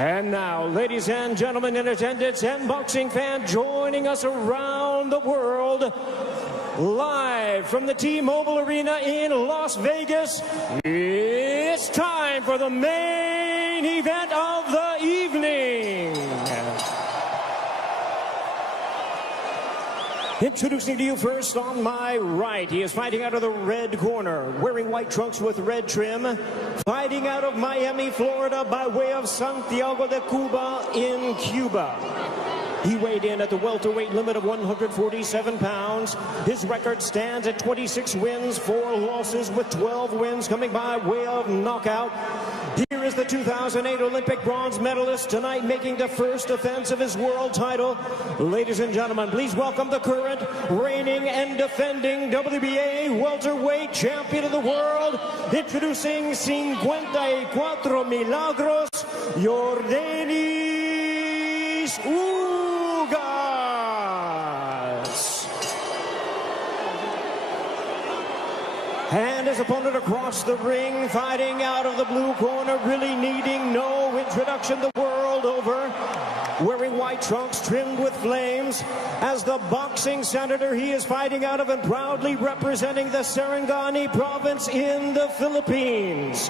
And now, ladies and gentlemen in attendance and boxing fans joining us around the world, live from the T-Mobile Arena in Las Vegas, it's time for the main event of the evening. Introducing to you first on my right, he is fighting out of the red corner, wearing white trunks with red trim, fighting out of Miami, Florida by way of Santiago de Cuba in Cuba. He weighed in at the welterweight limit of 147 pounds. His record stands at 26 wins, 4 losses, with 12 wins coming by way of knockout. Here is the 2008 Olympic bronze medalist tonight, making the first defense of his world title. Ladies and gentlemen, please welcome the current, reigning and defending WBA welterweight champion of the world, introducing 54 Milagros, Yordenis Ugas. And his opponent across the ring, fighting out of the blue corner, really needing no introduction the world over, wearing white trunks trimmed with flames. As the boxing senator, he is fighting out of and proudly representing the Sarangani province in the Philippines.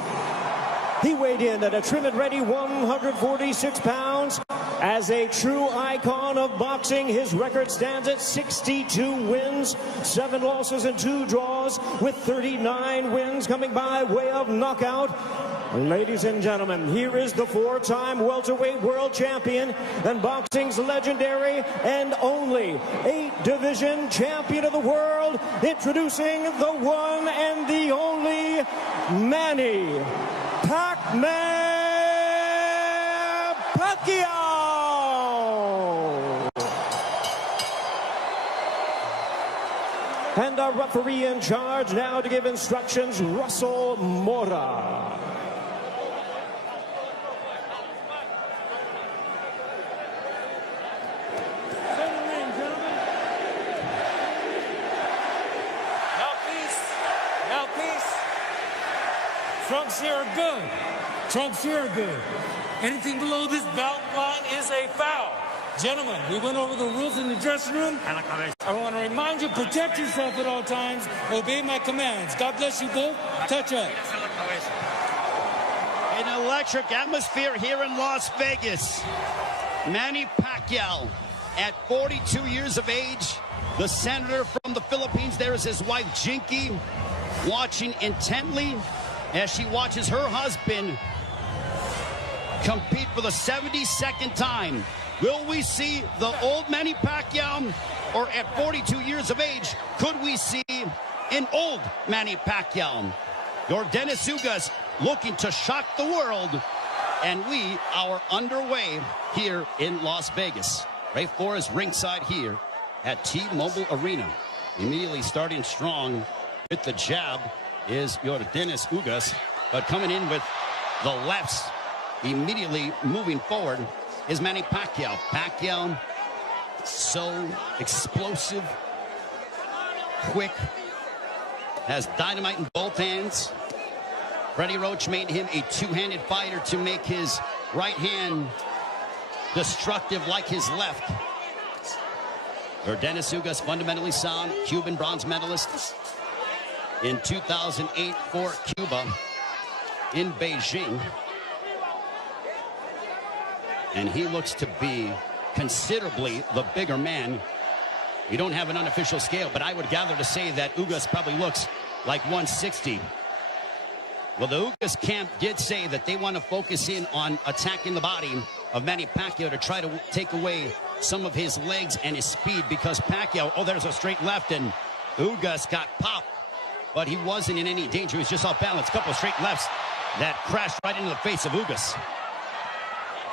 He weighed in at a trim and ready 146 pounds. As a true icon of boxing, his record stands at 62 wins, 7 losses and 2 draws, with 39 wins coming by way of knockout. Ladies and gentlemen, here is the 4-time welterweight world champion and boxing's legendary and only 8-division champion of the world, introducing the one and the only Manny Pac-Man Pacquiao. And our referee in charge now to give instructions, Russell Mora. Trunks here are good. Trunks here are good. Anything below this belt line is a foul. Gentlemen, we went over the rules in the dressing room. I want to remind you, protect yourself at all times. Obey my commands. God bless you both. Touch up. An electric atmosphere here in Las Vegas. Manny Pacquiao, at 42 years of age, the senator from the Philippines. There is his wife, Jinky, watching intently as she watches her husband compete for the 72nd time. Will we see the old Manny Pacquiao, or at 42 years of age, could we see an old Manny Pacquiao? Yordenis Ugas looking to shock the world, and we are underway here in Las Vegas. Ray Flores ringside here at T-Mobile Arena. Immediately starting strong with the jab is Yordenis Ugas, but coming in with the lefts, immediately moving forward is Manny Pacquiao. Pacquiao, so explosive, quick, has dynamite in both hands. Freddie Roach made him a two-handed fighter to make his right hand destructive like his left. Yordenis Ugas, fundamentally sound, Cuban bronze medalist in 2008 for Cuba in Beijing. And he looks to be considerably the bigger man. We don't have an unofficial scale, but I would gather to say that Ugas probably looks like 160. Well, the Ugas camp did say that they want to focus in on attacking the body of Manny Pacquiao to try to take away some of his legs and his speed, because Pacquiao, oh, there's a straight left, and Ugas got popped. But he wasn't in any danger. He was just off balance. A couple of straight lefts that crashed right into the face of Ugas.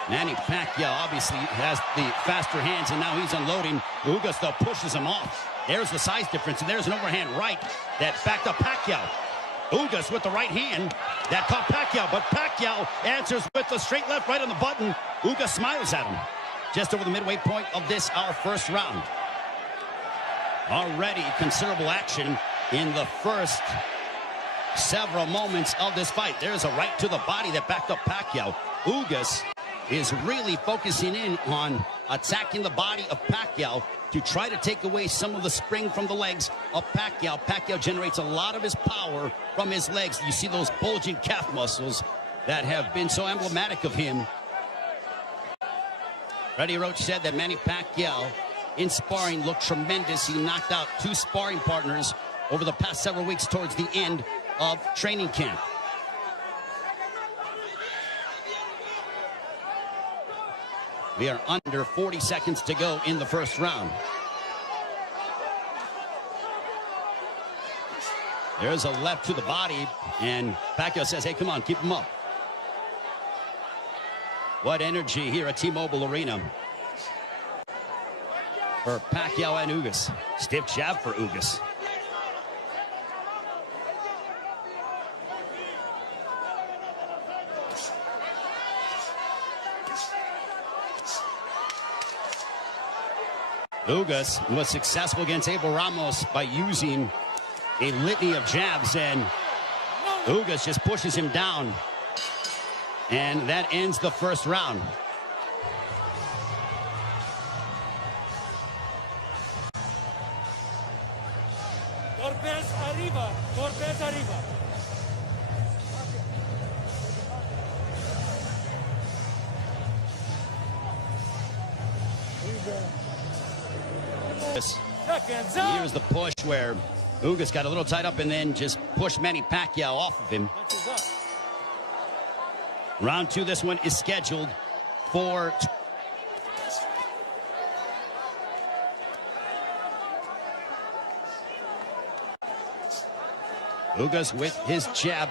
Manny Pacquiao obviously has the faster hands, and now he's unloading. Ugas, though, pushes him off. There's the size difference, and there's an overhand right that backed up Pacquiao. Ugas with the right hand that caught Pacquiao, but Pacquiao answers with the straight left right on the button. Ugas smiles at him. Just over the midway point of this, our first round. Already considerable action in the first several moments of this fight. There's a right to the body that backed up Pacquiao. Ugas is really focusing in on attacking the body of Pacquiao to try to take away some of the spring from the legs of Pacquiao. Pacquiao generates a lot of his power from his legs. You see those bulging calf muscles that have been so emblematic of him. Freddie Roach said that Manny Pacquiao in sparring looked tremendous. He knocked out 2 sparring partners over the past several weeks towards the end of training camp. We are under 40 seconds to go in the first round. There's a left to the body, and Pacquiao says, hey, come on, keep him up. What energy here at T-Mobile Arena for Pacquiao and Ugas. Stiff jab for Ugas. Ugas was successful against Abel Ramos by using a litany of jabs, and Ugas just pushes him down. And that ends the first round. Torpes arriba, Torpes arriba. Seconds up. Here's the push where Ugas got a little tied up and then just pushed Manny Pacquiao off of him. Punches up. Round 2, this one is scheduled for Ugas with his jab.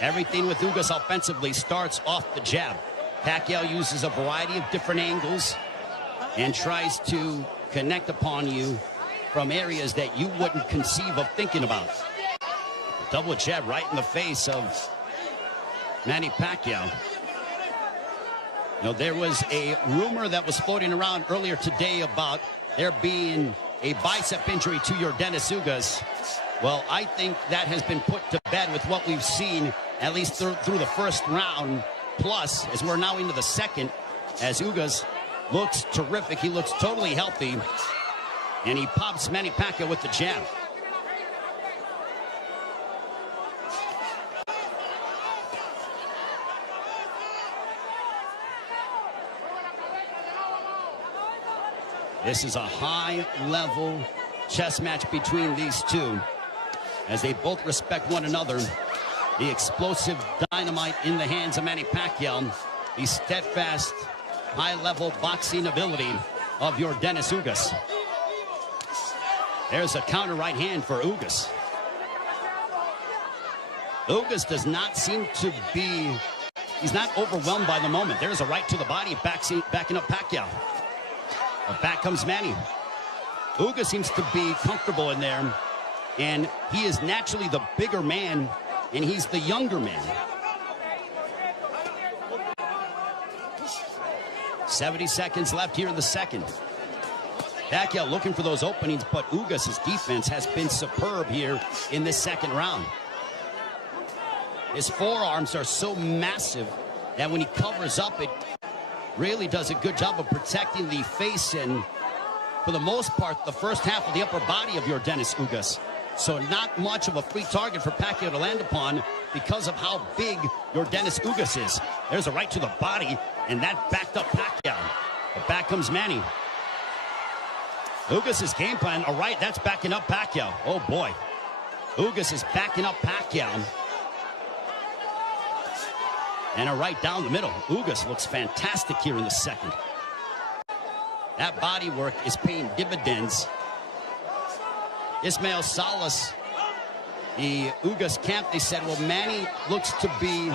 Everything with Ugas offensively starts off the jab. Pacquiao uses a variety of different angles and tries to connect upon you from areas that you wouldn't conceive of thinking about. Double jab right in the face of Manny Pacquiao. You know, there was a rumor that was floating around earlier today about there being a bicep injury to your Dennis Ugas. Well, I think that has been put to bed with what we've seen, at least through the first round. Plus, as we're now into the second, as Ugas looks terrific. He looks totally healthy. And he pops Manny Pacquiao with the jab. This is a high-level chess match between these two, as they both respect one another. The explosive dynamite in the hands of Manny Pacquiao, the steadfast, high-level boxing ability of your Dennis Ugas. There's a counter right hand for Ugas. Ugas does not seem to be, he's not overwhelmed by the moment. There's a right to the body, backing up Pacquiao. But back comes Manny. Ugas seems to be comfortable in there, and he is naturally the bigger man, and he's the younger man. 70 seconds left here in the second. Pacquiao looking for those openings, but Ugas' defense has been superb here in this second round. His forearms are so massive that when he covers up, it really does a good job of protecting the face and, for the most part, the first half of the upper body of your Dennis Ugas. So not much of a free target for Pacquiao to land upon because of how big your Dennis Ugas is. There's a right to the body, and that backed up Pacquiao. But back comes Manny. Ugas' game plan, all right, that's backing up Pacquiao. Oh, boy. Ugas is backing up Pacquiao. And a right down the middle. Ugas looks fantastic here in the second. That body work is paying dividends. Ismael Salas, the Ugas camp, they said, well, Manny looks to be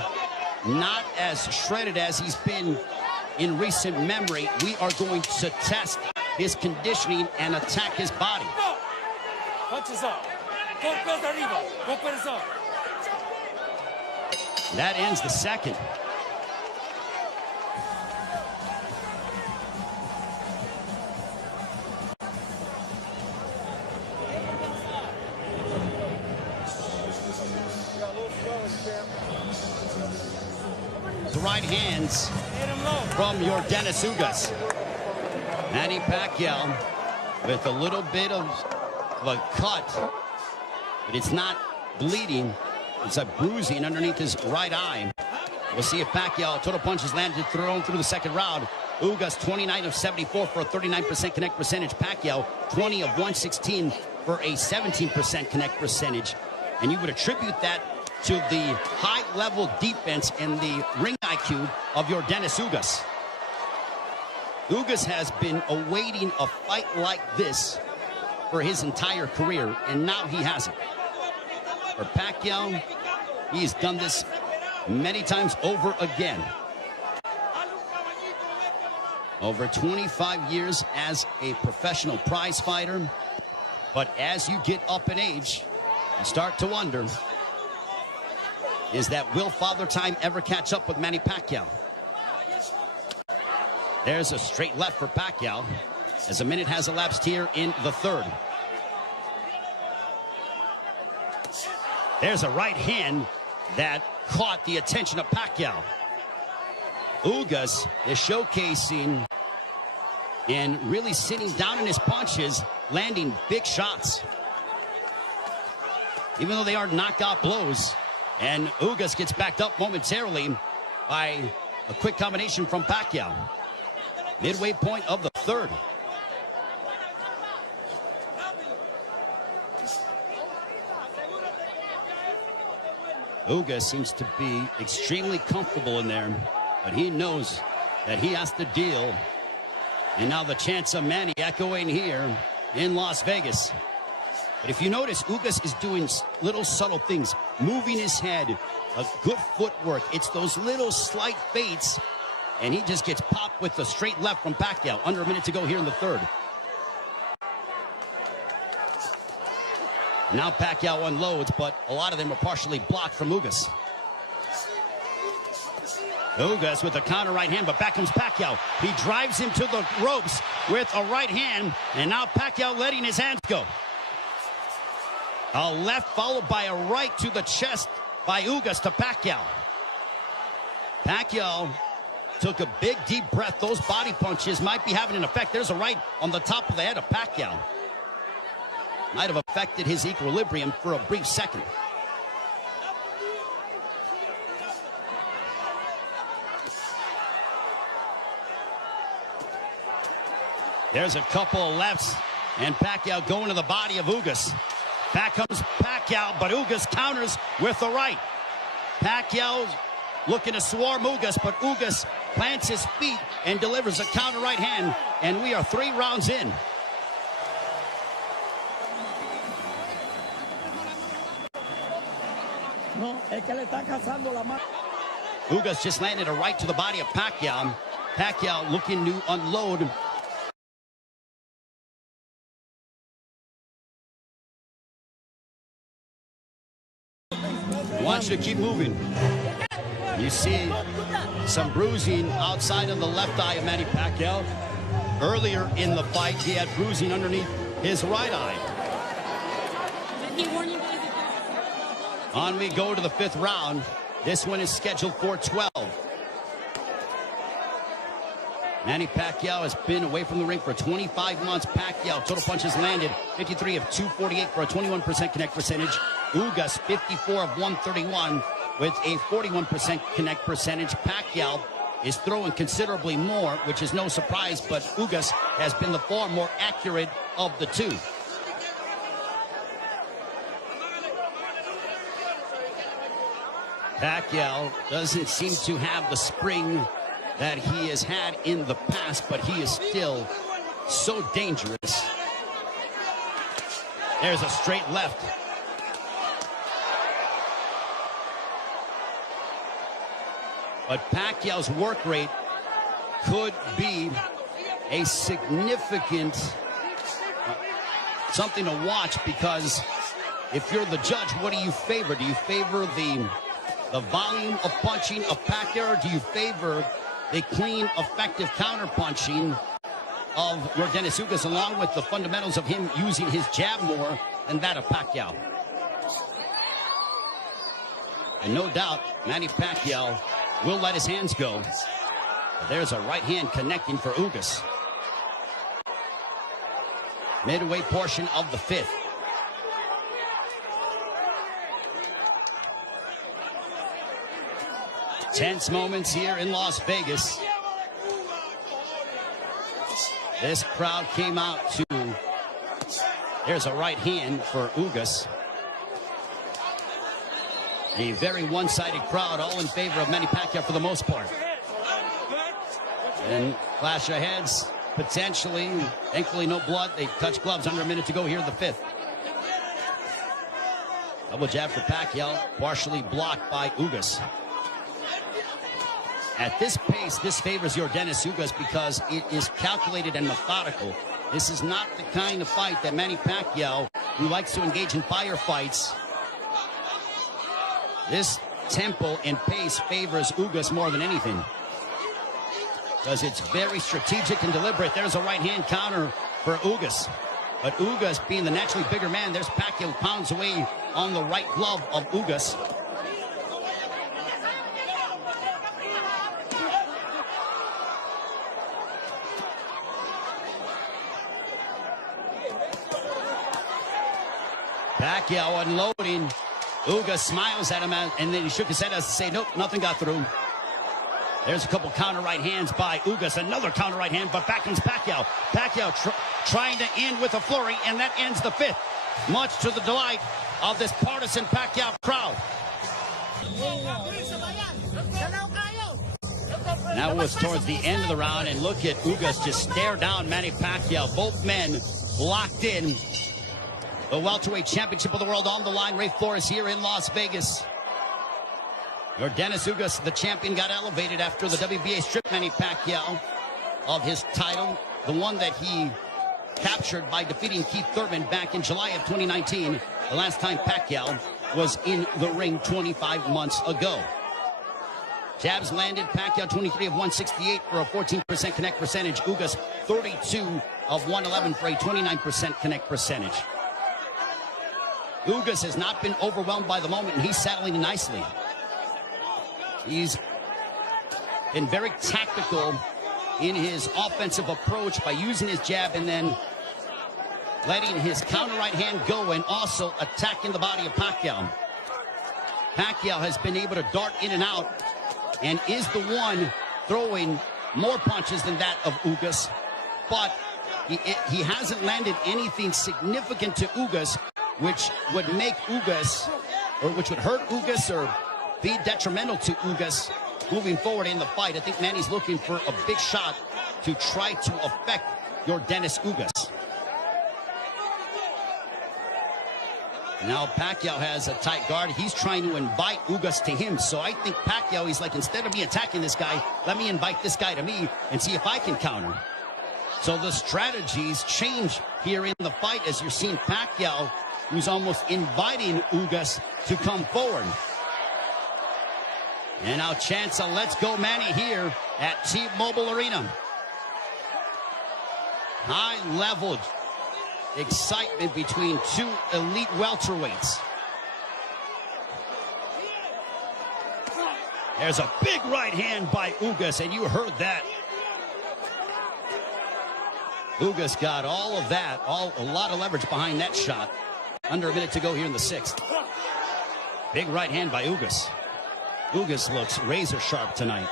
not as shredded as he's been in recent memory. We are going to test his conditioning and attack his body. Punches up. Golpes arriba. Golpes up. That ends the second. The right hands. Hit him low. from your Dennis Ugas. Manny Pacquiao with a little bit of a cut, but it's not bleeding. It's a bruising underneath his right eye. We'll see if Pacquiao, total punches landed, thrown through the second round. Ugas 29 of 74 for a 39% connect percentage. Pacquiao 20 of 116 for a 17% connect percentage. And you would attribute that to the high-level defense and the ring IQ of your Dennis Ugas. Ugas has been awaiting a fight like this for his entire career, and now he has it. For Pacquiao, he's done this many times over again. Over 25 years as a professional prize fighter. But as you get up in age, you start to wonder, is that will Father Time ever catch up with Manny Pacquiao? There's a straight left for Pacquiao as a minute has elapsed here in the third. There's a right hand that caught the attention of Pacquiao. Ugas is showcasing and really sitting down in his punches, landing big shots. Even though they are knockout blows. And Ugas gets backed up momentarily by a quick combination from Pacquiao. Midway point of the third. Ugas seems to be extremely comfortable in there, but he knows that he has to deal. And now the chants of Manny echoing here in Las Vegas. But if you notice, Ugas is doing little subtle things, moving his head, a good footwork. It's those little slight feints, and he just gets popped with a straight left from Pacquiao. Under a minute to go here in the third. Now Pacquiao unloads, but a lot of them are partially blocked from Ugas. Ugas with a counter right hand, but back comes Pacquiao. He drives him to the ropes with a right hand, and now Pacquiao letting his hands go. A left followed by a right to the chest by Ugas to Pacquiao. Pacquiao took a big deep breath. Those body punches might be having an effect. There's a right on the top of the head of Pacquiao. Might have affected his equilibrium for a brief second. There's a couple of lefts, and Pacquiao going to the body of Ugas. Back comes Pacquiao, but Ugas counters with the right. Pacquiao looking to swarm Ugas, but Ugas plants his feet and delivers a counter right hand, and we are 3 rounds in. Ugas just landed a right to the body of Pacquiao. Pacquiao looking to unload. Wants you to keep moving. You see some bruising outside of the left eye of Manny Pacquiao. Earlier in the fight, he had bruising underneath his right eye. On we go to the 5th round. This one is scheduled for 12. Manny Pacquiao has been away from the ring for 25 months. Pacquiao, total punches landed 53 of 248 for a 21% connect percentage. Ugas, 54 of 131 with a 41% connect percentage. Pacquiao is throwing considerably more, which is no surprise, but Ugas has been the far more accurate of the two. Pacquiao doesn't seem to have the spring that he has had in the past, but he is still so dangerous. There's a straight left. But Pacquiao's work rate could be a significant something to watch, because if you're the judge, what do you favor? Do you favor the volume of punching of Pacquiao, or do you favor the clean, effective counter-punching of Dennis Ugas, along with the fundamentals of him using his jab more than that of Pacquiao? And no doubt, Manny Pacquiao will let his hands go. There's a right hand connecting for Ugas. Midway portion of the fifth. Tense moments here in Las Vegas. This crowd came out to... There's a right hand for Ugas. A very one-sided crowd, all in favor of Manny Pacquiao for the most part. And clash of heads, potentially. Thankfully, no blood. They touch gloves under a minute to go here in the fifth. Double jab for Pacquiao, partially blocked by Ugas. At this pace, this favors Yordenis Ugas because it is calculated and methodical. This is not the kind of fight that Manny Pacquiao, who likes to engage in firefights. This tempo and pace favors Ugas more than anything, because it's very strategic and deliberate. There's a right-hand counter for Ugas. But Ugas, being the naturally bigger man, there's Pacquiao pounds away on the right glove of Ugas. Pacquiao unloading. Ugas smiles at him, and then he shook his head as to say, nope, nothing got through. There's a couple counter right hands by Ugas. Another counter right hand, but back comes Pacquiao. Pacquiao trying to end with a flurry, and that ends the fifth. Much to the delight of this partisan Pacquiao crowd. That was towards the end of the round, and look at Ugas just stare down Manny Pacquiao. Both men locked in. The welterweight championship of the world on the line. Ray Flores here in Las Vegas. Yordenis Ugas, the champion, got elevated after the WBA stripped Manny Pacquiao of his title, the one that he captured by defeating Keith Thurman back in July of 2019, the last time Pacquiao was in the ring 25 months ago. Jabs landed. Pacquiao 23 of 168 for a 14% connect percentage. Ugas 32 of 111 for a 29% connect percentage. Ugas has not been overwhelmed by the moment, and he's settling in nicely. He's been very tactical in his offensive approach by using his jab and then letting his counter right hand go and also attacking the body of Pacquiao. Pacquiao has been able to dart in and out and is the one throwing more punches than that of Ugas, but he hasn't landed anything significant to Ugas, which would make Ugas, or which would hurt Ugas or be detrimental to Ugas moving forward in the fight. I think Manny's looking for a big shot to try to affect Yordenis Ugas. Now Pacquiao has a tight guard. He's trying to invite Ugas to him. So I think Pacquiao, he's like, instead of me attacking this guy, let me invite this guy to me and see if I can counter. So the strategies change here in the fight as you're seeing Pacquiao, who's almost inviting Ugas to come forward. And now chance of let's go Manny here at T-Mobile Arena. High-level excitement between two elite welterweights. There's a big right hand by Ugas, and you heard that. Ugas got all of that, a lot of leverage behind that shot. Under a minute to go here in the sixth. Big right hand by Ugas. Ugas looks razor sharp tonight.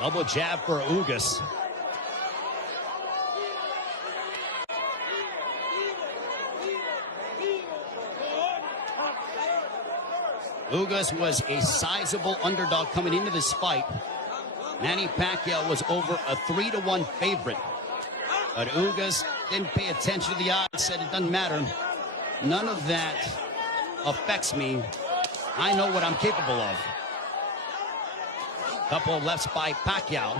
Double jab for Ugas. Ugas was a sizable underdog coming into this fight. Manny Pacquiao was over a 3-1 favorite. But Ugas didn't pay attention to the odds, said it doesn't matter. None of that affects me. I know what I'm capable of. Couple of lefts by Pacquiao.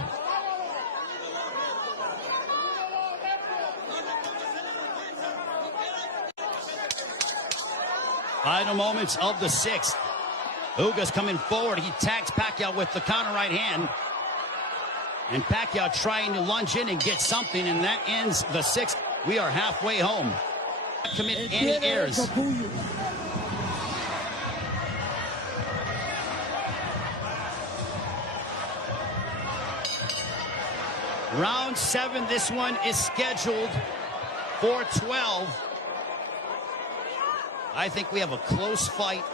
Final moments of the sixth. Ugas coming forward. He tags Pacquiao with the counter right hand. And Pacquiao trying to lunge in and get something, and that ends the sixth. We are halfway home. Not commit any errors. Round 7, this one is scheduled for 12. I think we have a close fight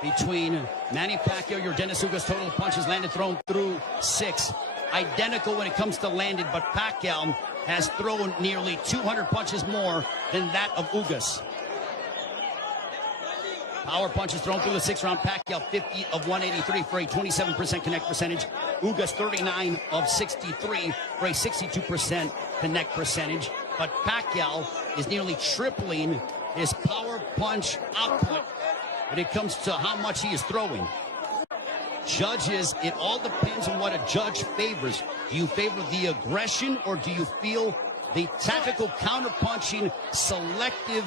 between Manny Pacquiao. Yordenis Ugas total punches landed thrown through 6. Identical when it comes to landed, but Pacquiao has thrown nearly 200 punches more than that of Ugas. Power punches thrown through the 6th round. Pacquiao 50 of 183 for a 27% connect percentage. Ugas 39 of 63 for a 62% connect percentage. But Pacquiao is nearly tripling his power punch output when it comes to how much he is throwing. Judges, it all depends on what a judge favors. Do you favor the aggression, or do you feel the tactical counterpunching, selective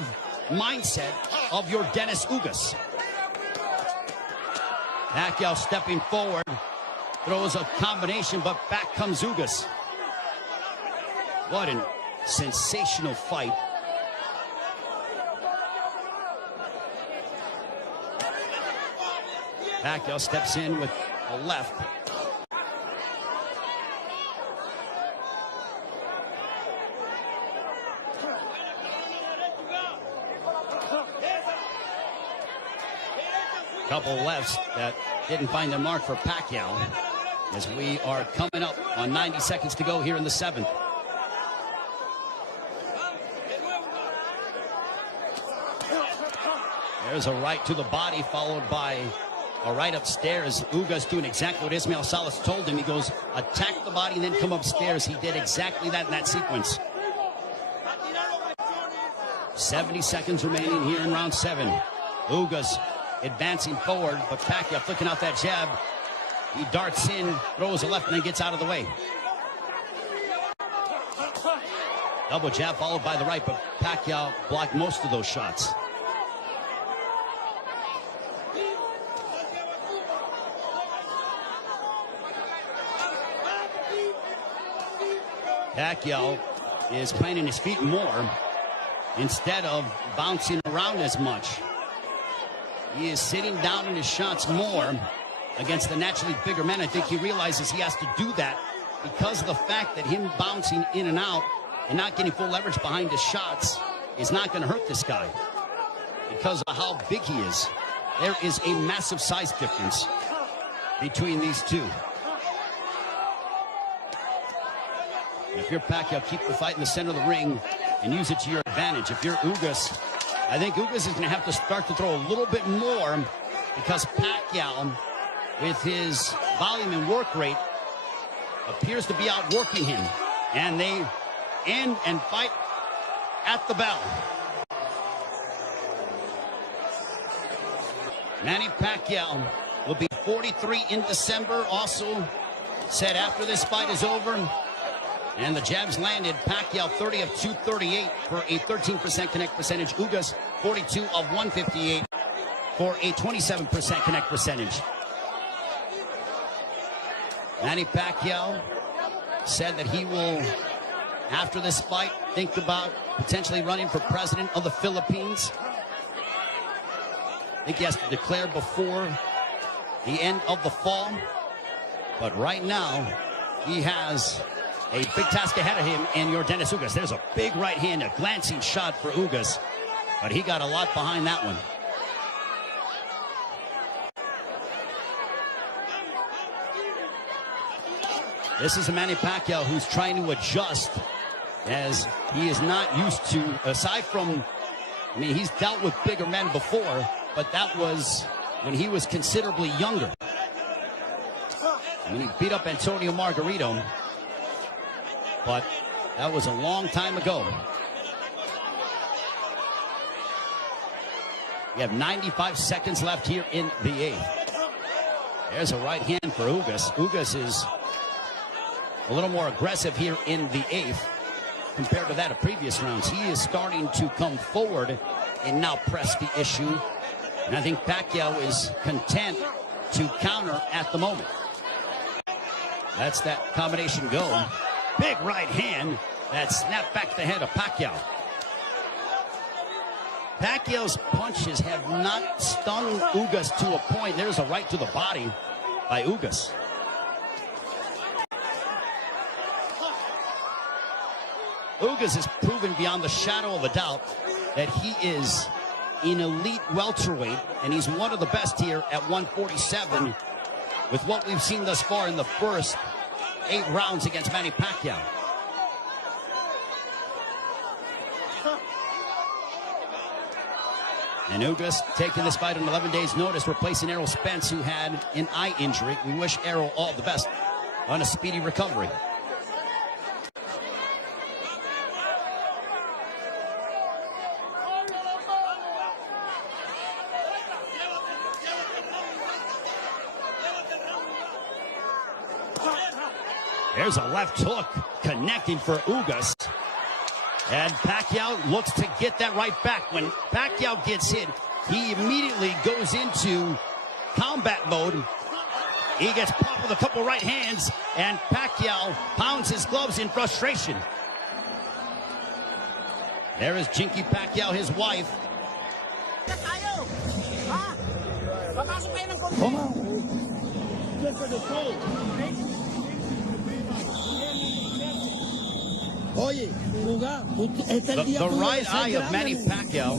mindset of Yordenis Ugas? Pacquiao stepping forward, throws a combination, but back comes Ugas. What a sensational fight. Pacquiao steps in with a left. Couple lefts that didn't find their mark for Pacquiao, as we are coming up on 90 seconds to go here in the 7th. There's a right to the body, followed by a right upstairs. Ugas doing exactly what Ismael Salas told him. He goes, attack the body and then come upstairs. He did exactly that in that sequence. 70 seconds remaining here in round 7. Ugas advancing forward, but Pacquiao flicking out that jab. He darts in, throws a left, and then gets out of the way. Double jab followed by the right, but Pacquiao blocked most of those shots. Pacquiao is planting his feet more instead of bouncing around as much. He is sitting down in his shots more against the naturally bigger men. I think he realizes he has to do that because of the fact that him bouncing in and out and not getting full leverage behind his shots is not going to hurt this guy because of how big he is. There is a massive size difference between these two. If you're Pacquiao, keep the fight in the center of the ring and use it to your advantage. If you're Ugas, I think Ugas is going to have to start to throw a little bit more because Pacquiao, with his volume and work rate, appears to be outworking him. And they end and fight at the bell. Manny Pacquiao will be 43 in December. Also said after this fight is over, and the jabs landed, Pacquiao 30 of 238 for a 13% connect percentage. Ugas 42 of 158 for a 27% connect percentage. Manny Pacquiao said that he will, after this fight, think about potentially running for president of the Philippines. I think he has to declare before the end of the fall. But right now, he has a big task ahead of him in Yordenis Ugas. There's a big right hand, a glancing shot for Ugas, but he got a lot behind that one. This is a Manny Pacquiao who's trying to adjust, as he is not used to, aside from, I mean, he's dealt with bigger men before, but that was when he was considerably younger. I mean, he beat up Antonio Margarito, but that was a long time ago. We have 95 seconds left here in the 8th. There's a right hand for Ugas. Ugas is a little more aggressive here in the 8th compared to that of previous rounds. He is starting to come forward and now press the issue. And I think Pacquiao is content to counter at the moment. That's that combination go. Big right hand that snapped back the head of Pacquiao. Pacquiao's punches have not stung Ugas to a point. There's a right to the body by Ugas. Ugas has proven beyond the shadow of a doubt that he is an elite welterweight, and he's one of the best here at 147 with what we've seen thus far in the first 8 rounds against Manny Pacquiao. And Ugas taking this fight on 11 days' notice, replacing Errol Spence, who had an eye injury. We wish Errol all the best on a speedy recovery. There's a left hook connecting for Ugas. And Pacquiao looks to get that right back. When Pacquiao gets hit, he immediately goes into combat mode. He gets popped with a couple right hands, and Pacquiao pounds his gloves in frustration. There is Jinky Pacquiao, his wife. The right eye of Manny Pacquiao.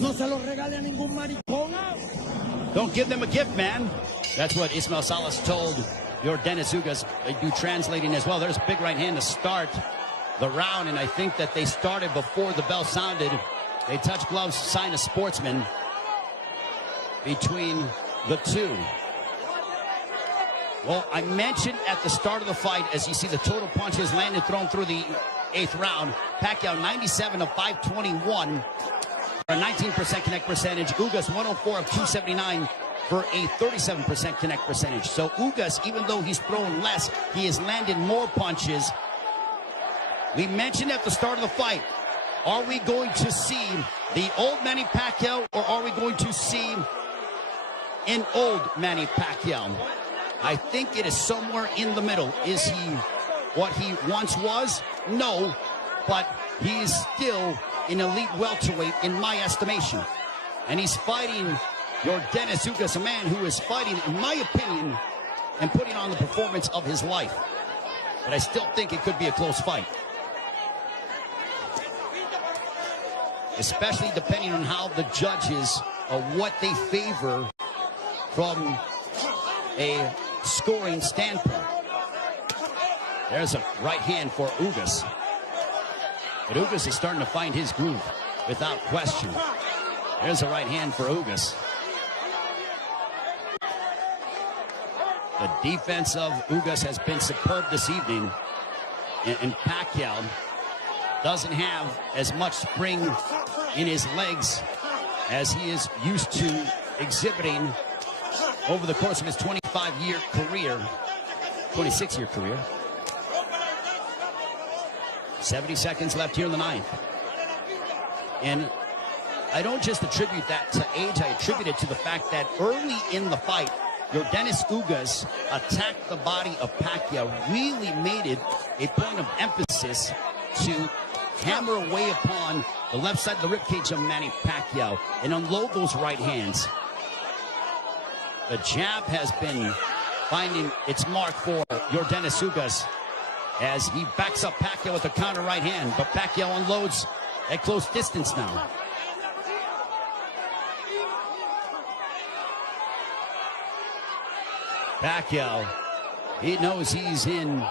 Don't give them a gift, man. That's what Ismael Salas told your Dennis Ugas. They do translating as well. There's a big right hand to start the round, and I think that they started before the bell sounded. They touch gloves, sign a sportsman between the two. Well, I mentioned at the start of the fight, as you see the total punches landed, thrown through the 8th round, Pacquiao 97 of 521 for a 19% connect percentage. Ugas 104 of 279 for a 37% connect percentage. So Ugas, even though he's thrown less, he has landed more punches. We mentioned at the start of the fight, are we going to see the old Manny Pacquiao, or are we going to see an old Manny Pacquiao? I think it is somewhere in the middle. Is he what he once was? No, but he is still an elite welterweight in my estimation. And he's fighting your Dennis Ugas, a man who is fighting, in my opinion, and putting on the performance of his life. But I still think it could be a close fight. Especially depending on how the judges, what they favor from a scoring standpoint. There's a right hand for Ugas. But Ugas is starting to find his groove, without question. There's a right hand for Ugas. The defense of Ugas has been superb this evening. And Pacquiao doesn't have as much spring in his legs as he is used to exhibiting over the course of his 25-year career, 26-year career. 70 seconds left here in the 9th. And I don't just attribute that to age, I attribute it to the fact that early in the fight, your Dennis Ugas attacked the body of Pacquiao, really made it a point of emphasis to hammer away upon the left side of the ribcage of Manny Pacquiao and unload those right hands. The jab has been finding its mark for your Dennis Ugas as he backs up Pacquiao with a counter right hand, but Pacquiao unloads at close distance now. Pacquiao, he knows he's in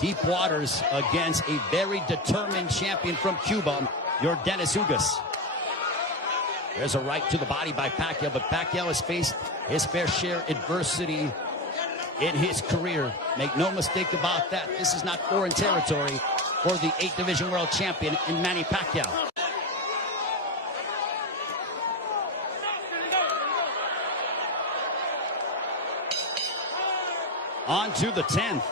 deep waters against a very determined champion from Cuba, your Dennis Ugas. There's a right to the body by Pacquiao, but Pacquiao has faced his fair share of adversity in his career. Make no mistake about that. This is not foreign territory for the 8th Division World Champion in Manny Pacquiao. On to the 10th.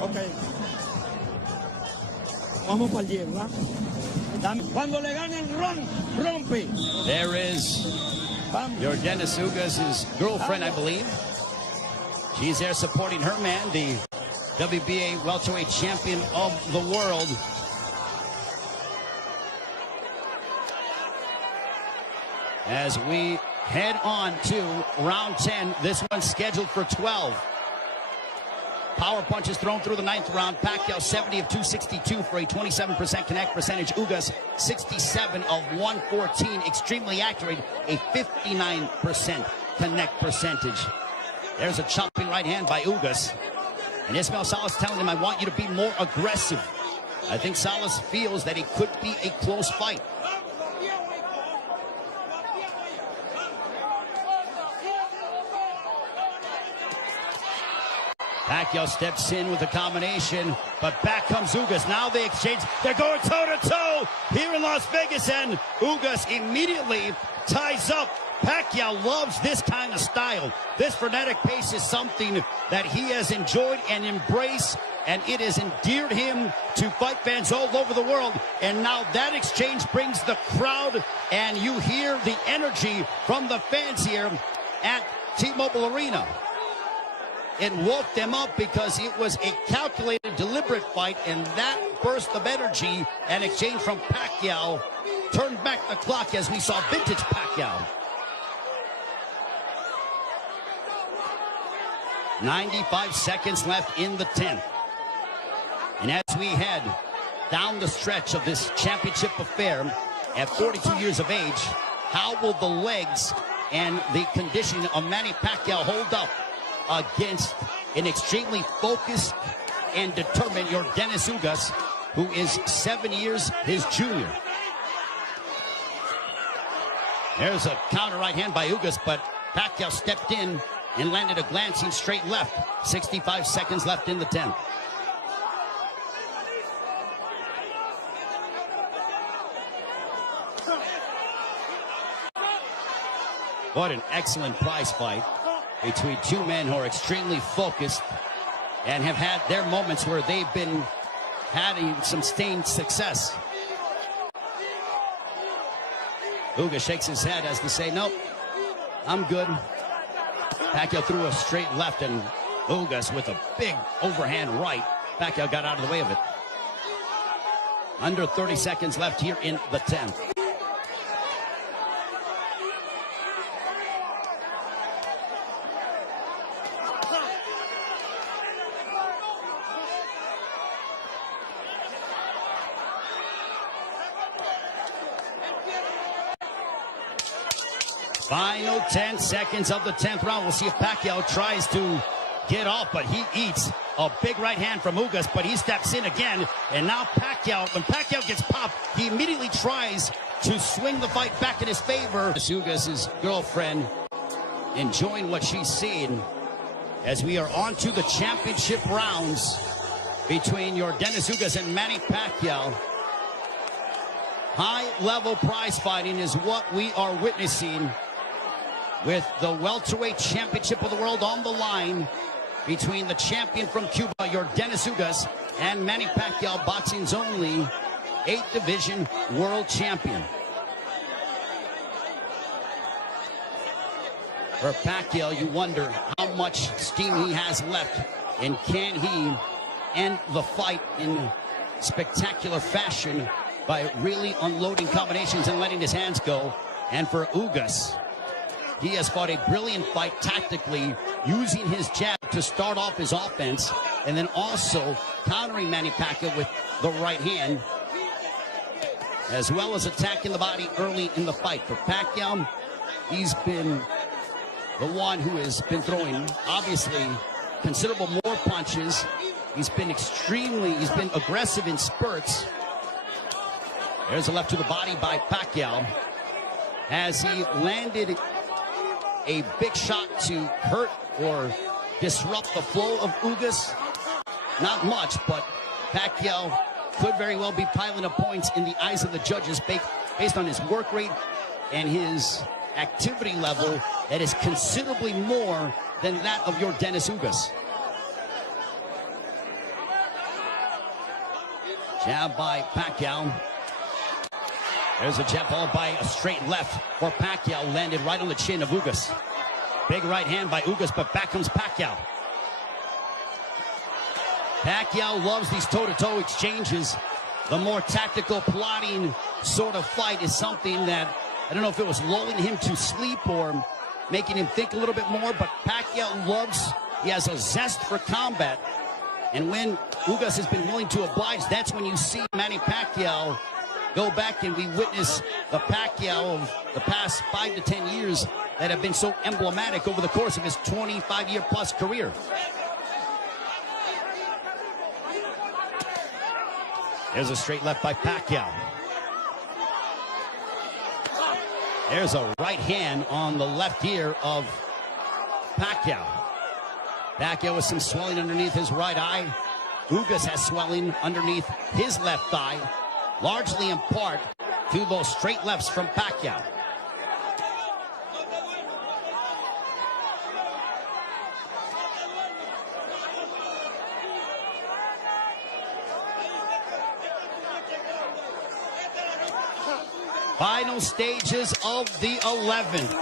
Okay. Vamos para el 10, ¿verdad? Cuando le ganen, rompe. There is your Dennis Ugas' girlfriend, I believe. She's there supporting her man, the WBA welterweight champion of the world. As we head on to round 10. This one's scheduled for 12. Power punches thrown through the 9th round. Pacquiao 70 of 262 for a 27% connect percentage. Ugas 67 of 114. Extremely accurate, a 59% connect percentage. There's a chopping right hand by Ugas. And Ismael Salas telling him, I want you to be more aggressive. I think Salas feels that it could be a close fight. Pacquiao steps in with a combination, but back comes Ugas. Now they exchange. They're going toe-to-toe here in Las Vegas, and Ugas immediately ties up. Pacquiao loves this kind of style. This frenetic pace is something that he has enjoyed and embraced, and it has endeared him to fight fans all over the world. And now that exchange brings the crowd, and you hear the energy from the fans here at T-Mobile Arena. It woke them up because it was a calculated, deliberate fight, and that burst of energy and exchange from Pacquiao turned back the clock as we saw vintage Pacquiao. 95 seconds left in the 10th. And as we head down the stretch of this championship affair at 42 years of age, how will the legs and the conditioning of Manny Pacquiao hold up against an extremely focused and determined Yordenis Ugas, who is 7 years his junior? There's a counter right hand by Ugas, but Pacquiao stepped in and landed a glancing straight left. 65 seconds left in the 10th. What an excellent prize fight between two men who are extremely focused and have had their moments where they've been having some sustained success. Ugas shakes his head as to say, nope, I'm good. Pacquiao threw a straight left, and Ugas with a big overhand right. Pacquiao got out of the way of it. Under 30 seconds left here in the 10th. Final 10 seconds of the 10th round. We'll see if Pacquiao tries to get off, but he eats a big right hand from Ugas, but he steps in again. And now Pacquiao, when Pacquiao gets popped, he immediately tries to swing the fight back in his favor. Ugas' girlfriend enjoying what she's seen as we are on to the championship rounds between Yordenis Ugas and Manny Pacquiao. High-level prize fighting is what we are witnessing, with the welterweight championship of the world on the line between the champion from Cuba, Yordenis Ugas, and Manny Pacquiao, boxing's only 8th division world champion. For Pacquiao, you wonder how much steam he has left, and can he end the fight in spectacular fashion by really unloading combinations and letting his hands go. And for Ugas, he has fought a brilliant fight tactically, using his jab to start off his offense, and then also countering Manny Pacquiao with the right hand, as well as attacking the body early in the fight. For Pacquiao, he's been the one who has been throwing, obviously, considerable more punches. He's been aggressive in spurts. There's a left to the body by Pacquiao as he landed a big shot to hurt or disrupt the flow of Ugas. Not much, but Pacquiao could very well be piling up points in the eyes of the judges based on his work rate and his activity level that is considerably more than that of Yordenis Ugas. Jab by Pacquiao. There's a jab followed by a straight left for Pacquiao, landed right on the chin of Ugas. Big right hand by Ugas, but back comes Pacquiao. Pacquiao loves these toe-to-toe exchanges. The more tactical, plotting sort of fight is something that I don't know if it was lulling him to sleep or making him think a little bit more, but Pacquiao he has a zest for combat. And when Ugas has been willing to oblige, that's when you see Manny Pacquiao go back, and we witness the Pacquiao of the past 5 to 10 years that have been so emblematic over the course of his 25-year-plus career. There's a straight left by Pacquiao. There's a right hand on the left ear of Pacquiao. Pacquiao with some swelling underneath his right eye. Ugas has swelling underneath his left thigh, largely in part to those straight lefts from Pacquiao. Final stages of the 11th.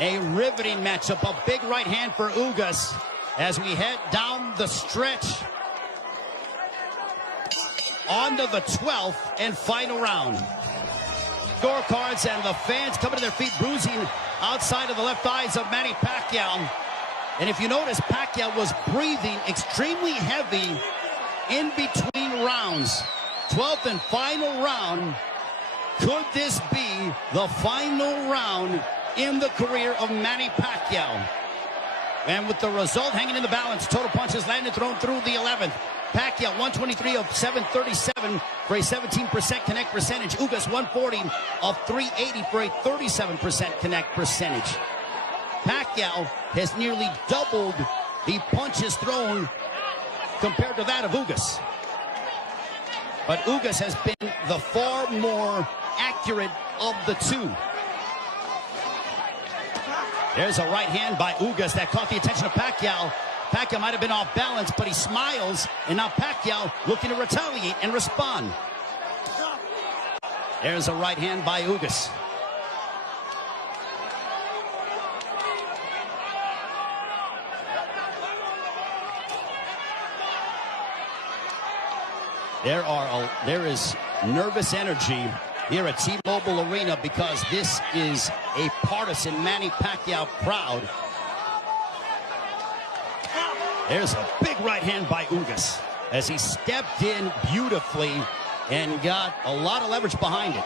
A riveting matchup, a big right hand for Ugas as we head down the stretch onto the 12th and final round. Scorecards and the fans coming to their feet, bruising outside of the left eyes of Manny Pacquiao. And if you notice, Pacquiao was breathing extremely heavy in between rounds. 12th and final round. Could this be the final round in the career of Manny Pacquiao? And with the result hanging in the balance, total punches landed thrown through the 11th. Pacquiao 123 of 737 for a 17% connect percentage. Ugas 140 of 380 for a 37% connect percentage. Pacquiao has nearly doubled the punches thrown compared to that of Ugas. But Ugas has been the far more accurate of the two. There's a right hand by Ugas that caught the attention of Pacquiao. Pacquiao might have been off balance, but he smiles, and now Pacquiao looking to retaliate and respond. There's a right hand by Ugas. There is nervous energy here at T-Mobile Arena because this is a partisan Manny Pacquiao crowd. There's a big right hand by Ugas as he stepped in beautifully and got a lot of leverage behind it.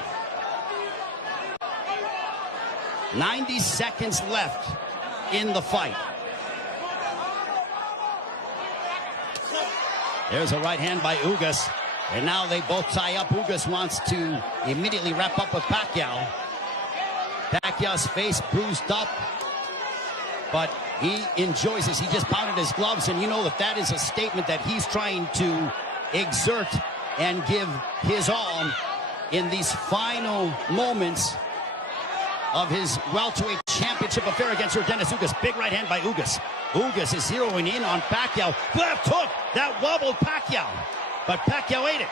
90 seconds left in the fight. There's a right hand by Ugas. And now they both tie up. Ugas wants to immediately wrap up with Pacquiao. Pacquiao's face bruised up, but he enjoys this. He just pounded his gloves, and you know that is a statement that he's trying to exert and give his all in these final moments of his welterweight championship affair against Yordenis Ugas. Big right hand by Ugas. Ugas is zeroing in on Pacquiao. Left hook that wobbled Pacquiao. But Pacquiao ate it.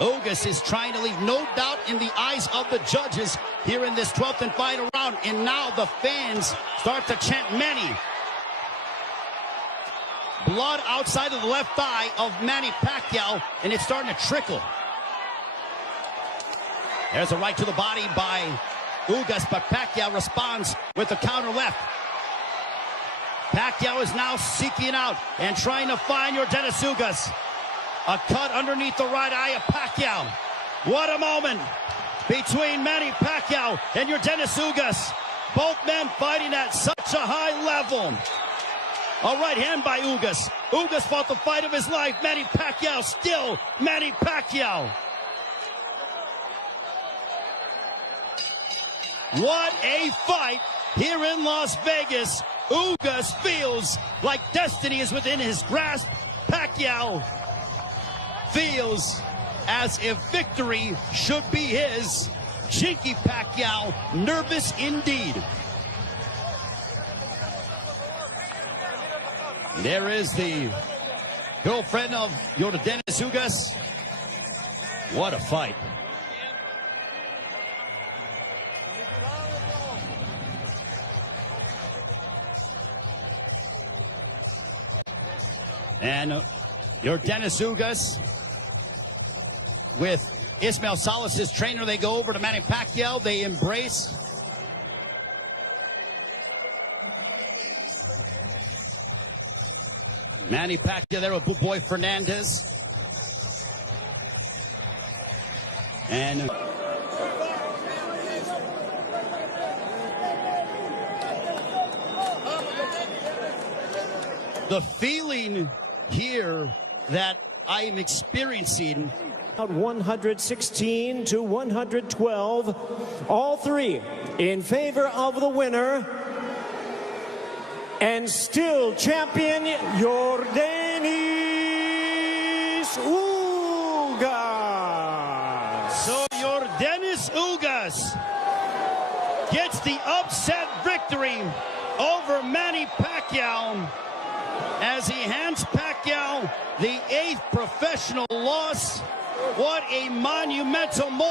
Ugas is trying to leave no doubt in the eyes of the judges here in this 12th and final round. And now the fans start to chant Manny. Blood outside of the left thigh of Manny Pacquiao, and it's starting to trickle. There's a right to the body by Ugas, but Pacquiao responds with a counter left. Pacquiao is now seeking out and trying to find Yordenis Ugas. A cut underneath the right eye of Pacquiao. What a moment between Manny Pacquiao and Yordenis Ugas. Both men fighting at such a high level. A right hand by Ugas. Ugas fought the fight of his life. Manny Pacquiao still Manny Pacquiao. What a fight here in Las Vegas. Ugas feels like destiny is within his grasp. Pacquiao feels as if victory should be his. Chinky Pacquiao, nervous indeed. There is the girlfriend of Yordenis Ugas. What a fight. And Yordenis Ugas with Ismael Salas' trainer. They go over to Manny Pacquiao. They embrace. Manny Pacquiao there with Boy Fernandez. And the feeling here that I'm experiencing. 116 to 112. All three in favor of the winner. And still champion, Yordenis Ugas. So Yordenis Ugas gets the upset victory over Manny Pacquiao as he hands Pacquiao the 8th professional loss. What a monumental moment.